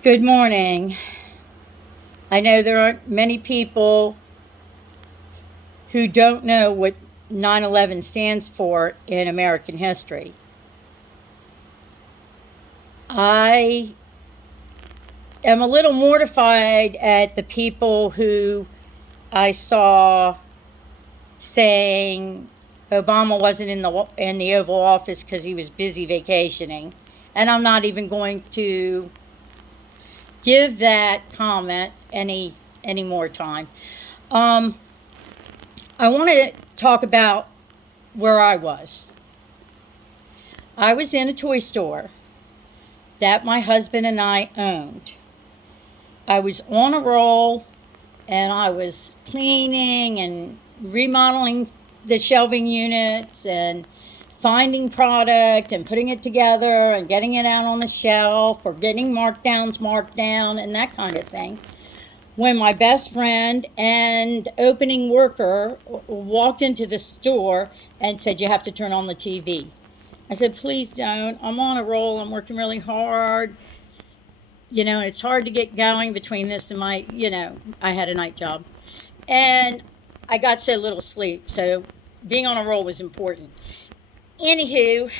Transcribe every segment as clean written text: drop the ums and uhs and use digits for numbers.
Good morning. I know there aren't many people who don't know what 9/11 stands for in American history. I am a little mortified at the people who I saw saying Obama wasn't in the Oval Office because he was busy vacationing, and I'm not even going to give that comment any more time. Um, I want to talk about where I was. I was in a toy store that my husband and I owned. I was on a roll and I was cleaning and remodeling the shelving units and finding product and putting it together and getting it out on the shelf or getting markdowns marked down and that kind of thing. When my best friend and opening worker walked into the store and said, "You have to turn on the TV." I said, "Please don't. I'm on a roll. I'm working really hard. And it's hard to get going between this and I had a night job. And I got so little sleep. So being on a roll was important. Anywho,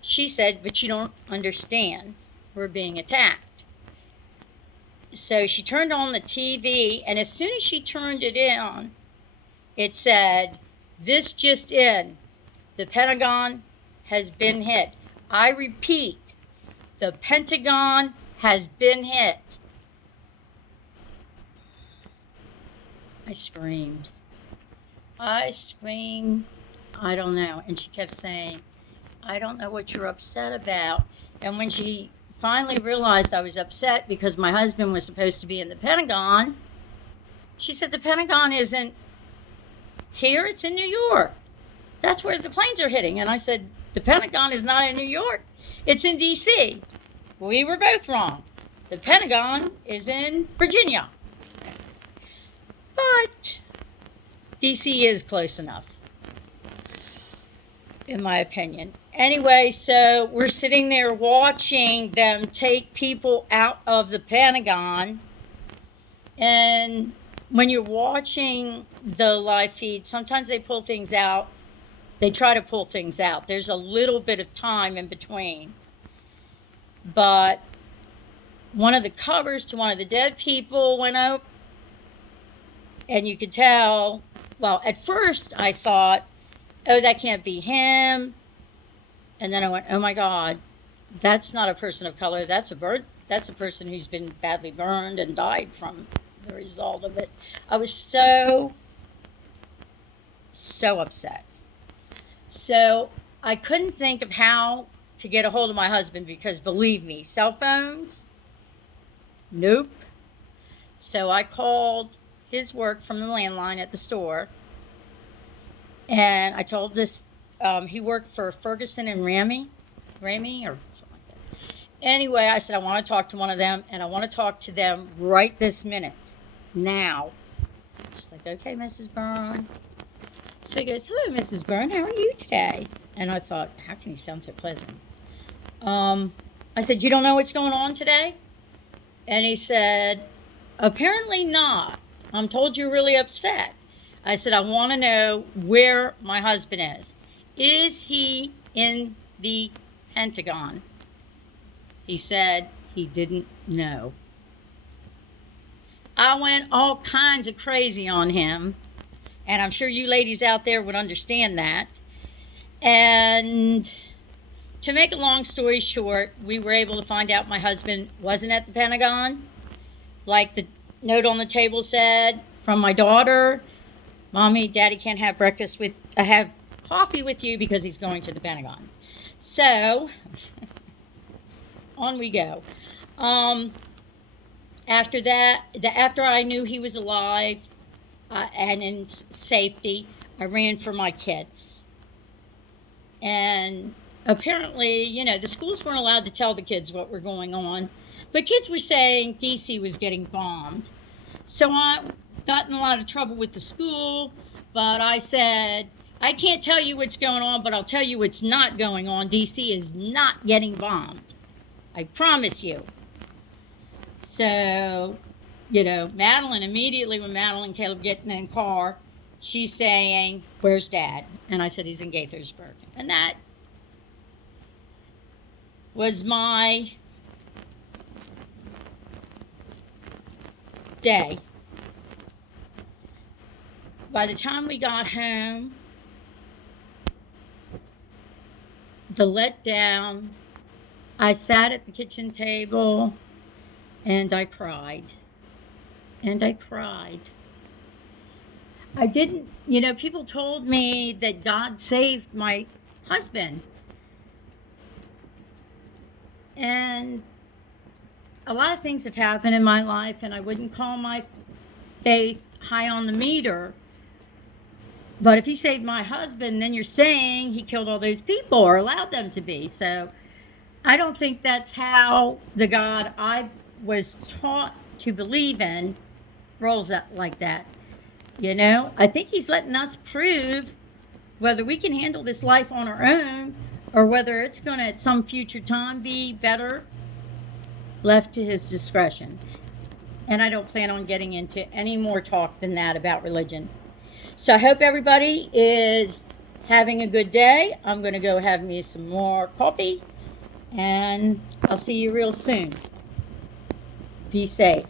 she said, "But you don't understand. We're being attacked." So she turned on the TV, and as soon as she turned it on, it said, "This just in. The Pentagon has been hit." I repeat, the Pentagon has been hit. I screamed. I screamed. I don't know. And she kept saying, "I don't know what you're upset about." And when she finally realized I was upset because my husband was supposed to be in the Pentagon, she said, "The Pentagon isn't here, it's in New York. That's where the planes are hitting." And I said, "The Pentagon is not in New York, it's in D.C. We were both wrong. The Pentagon is in Virginia. But D.C. is close enough, in my opinion. Anyway, so we're sitting there watching them take people out of the Pentagon. And when you're watching the live feed, sometimes they pull things out. They try to pull things out. There's a little bit of time in between. But one of the covers to one of the dead people went up. And you could tell, well, at first I thought, "Oh, that can't be him." And then I went, "Oh my God, that's not a person of color. That's a person who's been badly burned and died from the result of it." I was so upset. So I couldn't think of how to get a hold of my husband because, believe me, cell phones, nope. So I called his work from the landline at the store, and I told this he worked for Ferguson and Ramey or something like that. Anyway, I said, "I want to talk to one of them, and I want to talk to them right this minute, now." She's like, "Okay, Mrs. Byrne." So he goes, "Hello, Mrs. Byrne. How are you today?" And I thought, how can he sound so pleasant? I said, "You don't know what's going on today?" And he said, "Apparently not. I'm told you're really upset." I said, "I want to know where my husband is. Is he in the Pentagon?" He said he didn't know. I went all kinds of crazy on him, and I'm sure you ladies out there would understand that. And to make a long story short, we were able to find out my husband wasn't at the Pentagon. Like the note on the table said from my daughter, "Mommy, Daddy can't have have coffee with you because he's going to the Pentagon." So on we go. After that, after I knew he was alive and in safety, I ran for my kids. And apparently, the schools weren't allowed to tell the kids what were going on, but kids were saying DC was getting bombed. So I got in a lot of trouble with the school, but I said, "I can't tell you what's going on, but I'll tell you what's not going on. DC is not getting bombed." I promise you. So, Madeline, immediately when Madeline and Caleb get in the car, she's saying, "Where's Dad?" And I said, "He's in Gaithersburg." And that was my day. By the time we got home, the letdown, I sat at the kitchen table and I cried. And I cried. I didn't, people told me that God saved my husband. And a lot of things have happened in my life, and I wouldn't call my faith high on the meter. But if he saved my husband, then you're saying he killed all those people or allowed them to be. So I don't think that's how the God I was taught to believe in rolls up like that. I think he's letting us prove whether we can handle this life on our own or whether it's going to at some future time be better left to his discretion. And I don't plan on getting into any more talk than that about religion. So I hope everybody is having a good day. I'm going to go have me some more coffee, and I'll see you real soon. Be safe.